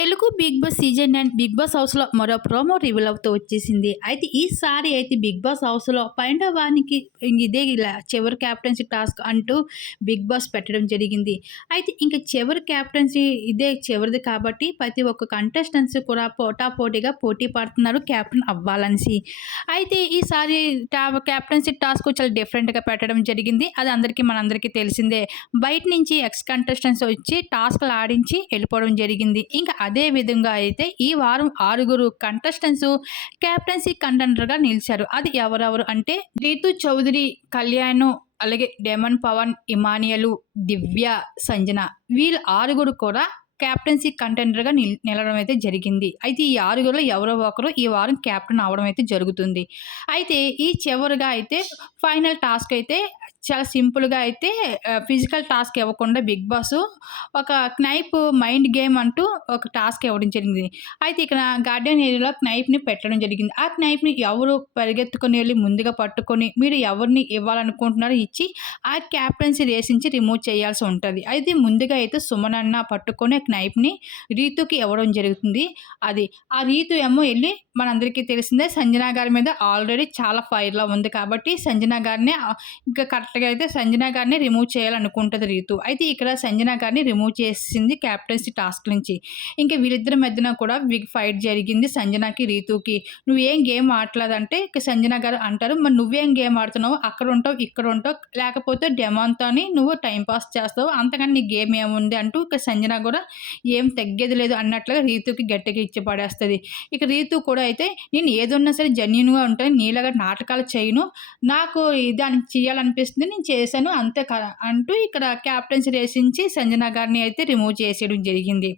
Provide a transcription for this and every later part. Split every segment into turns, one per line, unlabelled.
Telugu Bigg Boss season and Bigg Boss హౌస్లో మరో promo reveal అవుతూ వచ్చేసింది. అయితే ఈసారి అయితే బిగ్ బాస్ హౌస్లో వానికి ఇదే ఇలా చివరి క్యాప్టెన్సీ టాస్క్ అంటూ బిగ్ బాస్ పెట్టడం జరిగింది. అయితే ఇంకా చివరి క్యాప్టెన్సీ ఇదే చివరిది కాబట్టి ప్రతి ఒక్క కంటెస్టెంట్స్ కూడా పోటా పోటీగా పోటీ పడుతున్నారు క్యాప్టెన్ అవ్వాలనేసి. అయితే ఈసారి క్యాప్టెన్సీ టాస్క్ చాలా డిఫరెంట్గా పెట్టడం జరిగింది. అది అందరికీ మనందరికీ తెలిసిందే. బయట నుంచి ఎక్స్ కంటెస్టెంట్స్ వచ్చి టాస్క్లు ఆడించి వెళ్ళిపోవడం జరిగింది. ఇంకా అదే విధంగా అయితే ఈ వారం ఆరుగురు కంటెస్టెంట్స్ క్యాప్టెన్సీ కంటెండర్గా నిలిచారు. అది ఎవరెవరు అంటే రీతు చౌదరి కళ్యాణ్ అలాగే డెమన్ పవన్ ఇమానియలు దివ్య సంజన వీళ్ళు ఆరుగురు కూడా క్యాప్టెన్సీ కంటెండర్గా నిల్ నిలవడం అయితే జరిగింది. అయితే ఈ ఆరుగురులో ఎవరో ఒకరు ఈ వారం క్యాప్టెన్ అవడం అయితే జరుగుతుంది. అయితే ఈ చివరిగా అయితే ఫైనల్ టాస్క్ అయితే చాలా సింపుల్గా అయితే ఫిజికల్ టాస్క్ ఇవ్వకుండా బిగ్ బాస్ ఒక క్నైప్ మైండ్ గేమ్ అంటూ ఒక టాస్క్ ఇవ్వడం జరిగింది. అయితే ఇక్కడ గార్డెన్ ఏరియాలో క్నైప్ని పెట్టడం జరిగింది. ఆ క్నైప్ని ఎవరు పరిగెత్తుకొని వెళ్ళి ముందుగా పట్టుకొని మీరు ఎవరిని ఇవ్వాలనుకుంటున్నారో ఇచ్చి ఆ క్యాప్టెన్సీ రేసించి రిమూవ్ చేయాల్సి ఉంటుంది. అయితే ముందుగా అయితే సుమన్ అన్న పట్టుకొని క్నైప్ని రీతుకి ఇవ్వడం జరుగుతుంది. అది ఆ రీతు ఏమో వెళ్ళి మనందరికీ తెలిసిందే సంజనా గారి మీద ఆల్రెడీ చాలా ఫైర్లో ఉంది కాబట్టి సంజనా గారిని ఇంకా కరెక్ట్ కరెక్ట్గా అయితే సంజన గారిని రిమూవ్ చేయాలనుకుంటుంది రీతు. అయితే ఇక్కడ సంజన గారిని రిమూవ్ చేసింది క్యాప్టెన్సీ టాస్క్ నుంచి. ఇంకా వీరిద్దరి మధ్యన కూడా బిగ్ ఫైట్ జరిగింది సంజనకి రీతుకి. నువ్వేం గేమ్ ఆడలేదంటే ఇక సంజన గారు అంటారు మరి నువ్వేం గేమ్ ఆడుతున్నావు? అక్కడ ఉంటావు ఇక్కడ ఉంటావు. లేకపోతే డెమాన్తోని నువ్వు టైంపాస్ చేస్తావు. అంతకని నీ గేమ్ ఏముంది? అంటూ ఇక సంజన కూడా ఏం తగ్గేది లేదు అన్నట్లుగా రీతుకి గట్టిగా ఇచ్చి పడేస్తుంది. ఇక రీతు కూడా అయితే నేను ఏదున్నా సరే జెన్యున్గా ఉంటాను నీలాగా నాటకాలు చేయను. నాకు దానికి చేయాలనిపిస్తుంది నేను చేశాను అంతే అంటూ ఇక్కడ క్యాప్టెన్సీ రేసించి సంజన గారిని అయితే రిమూవ్ చేసేయడం జరిగింది.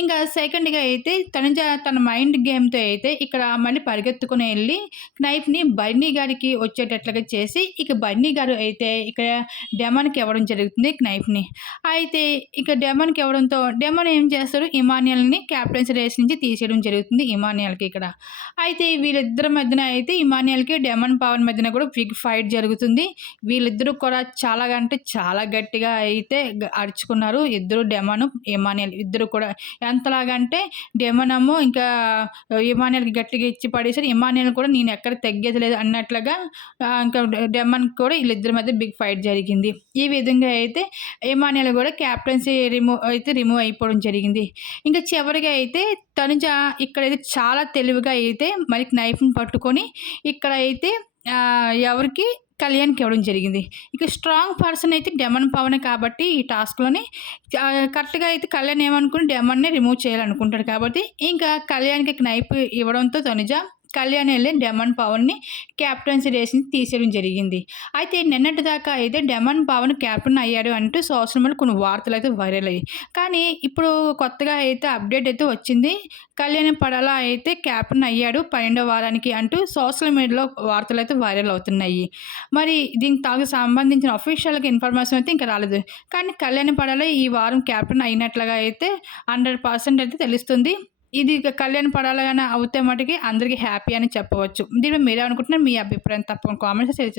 ఇంకా సెకండ్గా అయితే తన తన మైండ్ గేమ్తో అయితే ఇక్కడ మళ్ళీ పరిగెత్తుకుని వెళ్ళి నైఫ్ని బర్నీ గారికి వచ్చేటట్లుగా చేసి ఇక బర్నీ గారు అయితే ఇక్కడ డెమన్కి ఇవ్వడం జరుగుతుంది నైఫ్ని అయితే ఇక డెమన్కి ఇవ్వడంతో డెమన్ ఏం చేస్తారు ఇమానియల్ని క్యాప్టెన్సీ రేస్ నుంచి తీసేయడం జరుగుతుంది ఇమానియల్కి ఇక్కడ. అయితే వీళ్ళిద్దరి మధ్యన అయితే ఇమానియల్కి డెమన్ పవన్ మధ్యన కూడా బిగ్ ఫైట్ జరుగుతుంది. వీళ్ళిద్దరు ఇద్దరు కూడా చాలా అంటే చాలా గట్టిగా అయితే అరుచుకున్నారు. ఇద్దరు డెమను ఇమానియల్ ఇద్దరు కూడా ఎంతలాగంటే డెమనము ఇంకా ఇమానియల్కి గట్టిగా ఇచ్చి పడేసారు. ఇమానియల్ కూడా నేను ఎక్కడ తగ్గేది లేదు అన్నట్లుగా ఇంకా డెమన్ కూడా వీళ్ళిద్దరి మధ్య బిగ్ ఫైట్ జరిగింది. ఈ విధంగా అయితే ఇమానియల్ కూడా క్యాప్టెన్సీ రిమూవ్ అయితే రిమూవ్ అయిపోవడం జరిగింది. ఇంకా చివరిగా అయితే తనుజ ఇక్కడైతే చాలా తెలివిగా అయితే మరి నైఫ్ని పట్టుకొని ఇక్కడ అయితే ఎవరికి కళ్యాణ్కి ఇవ్వడం జరిగింది. ఇక స్ట్రాంగ్ పర్సన్ అయితే డెమన్ పవన్ కాబట్టి ఈ టాస్క్లోని కరెక్ట్గా అయితే కళ్యాణ్ ఏమనుకుని డెమన్నే రిమూవ్ చేయాలనుకుంటాడు కాబట్టి ఇంకా కళ్యాణ్కి నైప్ ఇవ్వడంతో తనుజ కళ్యాణ్ వెళ్ళి డెమన్ పవన్ని క్యాప్టెన్సీ రేసింగ్ తీసేయడం జరిగింది. అయితే నిన్నటి దాకా అయితే డెమన్ పవన్ క్యాప్టెన్ అయ్యాడు అంటూ సోషల్ మీడియా కొన్ని వార్తలు అయితే వైరల్ అయ్యాయి. కానీ ఇప్పుడు కొత్తగా అయితే అప్డేట్ అయితే వచ్చింది. కళ్యాణ్ పడాల అయితే క్యాప్టెన్ అయ్యాడు పన్నెండో వారానికి అంటూ సోషల్ మీడియాలో వార్తలు అయితే వైరల్ అవుతున్నాయి. మరి దీనికి తాగు సంబంధించిన అఫీషియల్కి ఇన్ఫర్మేషన్ అయితే ఇంకా రాలేదు. కానీ కళ్యాణ్ పడాల ఈ వారం క్యాప్టెన్ అయినట్లుగా అయితే హండ్రెడ్ పర్సెంట్ అయితే తెలుస్తుంది. ఇది కళ్యాణ పడాలని అవుతే మటుకి అందరికీ హ్యాపీ అని చెప్పవచ్చు. దీనిపై మీరే అనుకుంటున్నారు మీ అభిప్రాయం తప్పకుండా కామెంట్స్ షేర్